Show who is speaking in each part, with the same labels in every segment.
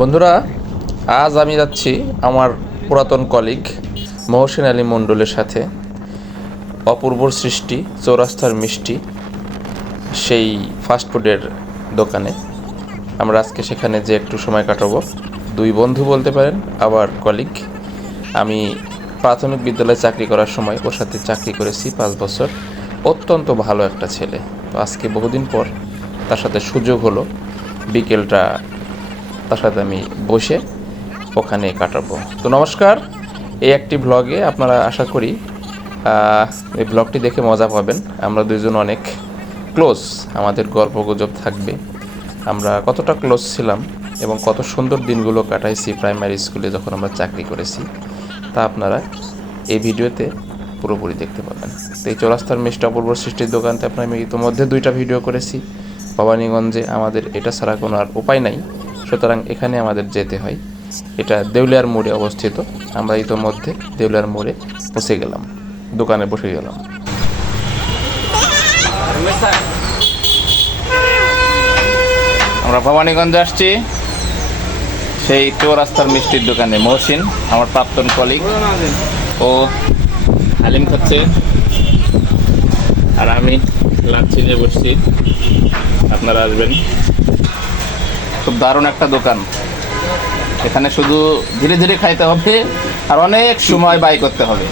Speaker 1: বন্ধুরা, আজ আমি যাচ্ছি আমার পুরাতন কলিগ মহসেন আলী মণ্ডলের সাথে। অপূর্ব সৃষ্টি, চৌরাস্তার মিষ্টি, সেই ফাস্টফুডের দোকানে। আমরা আজকে সেখানে যে একটু সময় কাটাবো, দুই বন্ধু বলতে পারেন, আবার কলিগ আমি প্রাথমিক বিদ্যালয়ে চাকরি করার সময় ওর সাথে চাকরি করেছি পাঁচ বছর। অত্যন্ত ভালো একটা ছেলে। তো আজকে বহুদিন পর তার সাথে সুযোগ হলো। বিকেলটা তার সাথে আমি বসে ওখানে কাটাবো। তো নমস্কার, এই একটি ব্লগে আপনারা আশা করি এই ব্লগটি দেখে মজা পাবেন। আমরা দুজন অনেক ক্লোজ আমাদের গল্প গুজব থাকবে। আমরা কতটা ক্লোজ ছিলাম এবং কত সুন্দর দিনগুলো কাটাইছি প্রাইমারি স্কুলে যখন আমরা চাকরি করেছি, তা আপনারা এই ভিডিওতে পুরোপুরি দেখতে পাবেন। তো এই চৌরাস্তার মিষ্টি অপূর্ব সৃষ্টির দোকানতে আপনার আমি ইতিমধ্যে দুইটা ভিডিও করেছি। ভবানীগঞ্জে আমাদের এটা ছাড়া কোনো আর উপায় নাই। সুতরাং এখানে আমাদের যেতে হয়। এটা দেউলিয়ার মোড়ে অবস্থিত। আমরা ইতোমধ্যে দেউলিয়ার মোড়ে পৌঁছে গেলাম। দোকানে বসে গেলাম। আমরা ভবানীগঞ্জে আসছি। সেই চৌরাস্তার মিষ্টির দোকানে। মহসিন, আমার প্রাক্তন কলিগ ও হালিম খাচ্ছে। আর আমি নিয়ে বসছি। আপনারা আসবেন। খুব দারুণ একটা দোকান। এখানে শুধু ধীরে ধীরে খাইতে হবে আর অনেক সময় ব্যয় করতে হবে।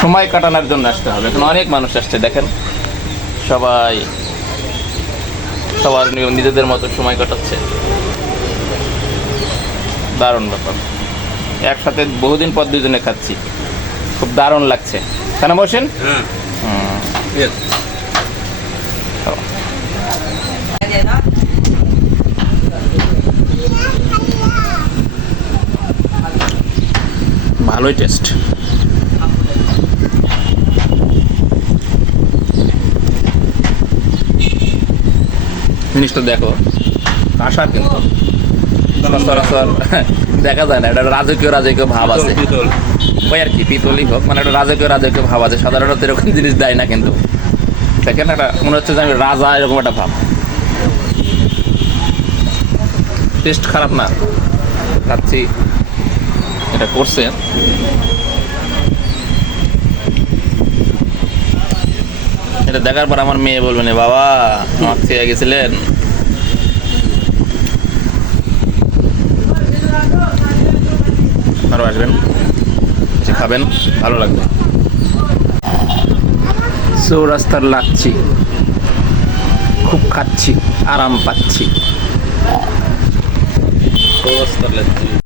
Speaker 1: সময় কাটানোর জন্য আসতে হবে। এখানে অনেক মানুষ আসছে দেখেন। সবাই সবার নিজেদের মতো সময় কাটাচ্ছে। দারুণ ব্যাপার। একসাথে বহুদিন পর দুজনে খাচ্ছি। খুব দারুণ লাগছে। কেন বসেন। হুম। ভালোই টেস্ট জিনিসটা দেখো কাঁসার কিন্তু। সচরাচর দেখা যায় না এটা রাজকীয় রাজকীয় ভাব আছে। ওই আর কি পিতলই হোক মানে একটা রাজকীয় রাজকীয় ভাব আছে। সাধারণত এরকম জিনিস দেয় না কিন্তু। দেখেন একটা মনে হচ্ছে যে আমি রাজা এরকম একটা ভাব। টেস্ট খারাপ না। খাচ্ছি এটা করছে। এটা দেখার পর আমার মেয়ে বলবে না বাবা আমার খেয়ে গেছিলেন। আসবেন। এসে খাবেন ভালো লাগবে। চৌরাস্তার লাচ্ছি খুব খাচ্ছি আরাম পাচ্ছি।
Speaker 2: চৌরাস্তার লাচ্ছি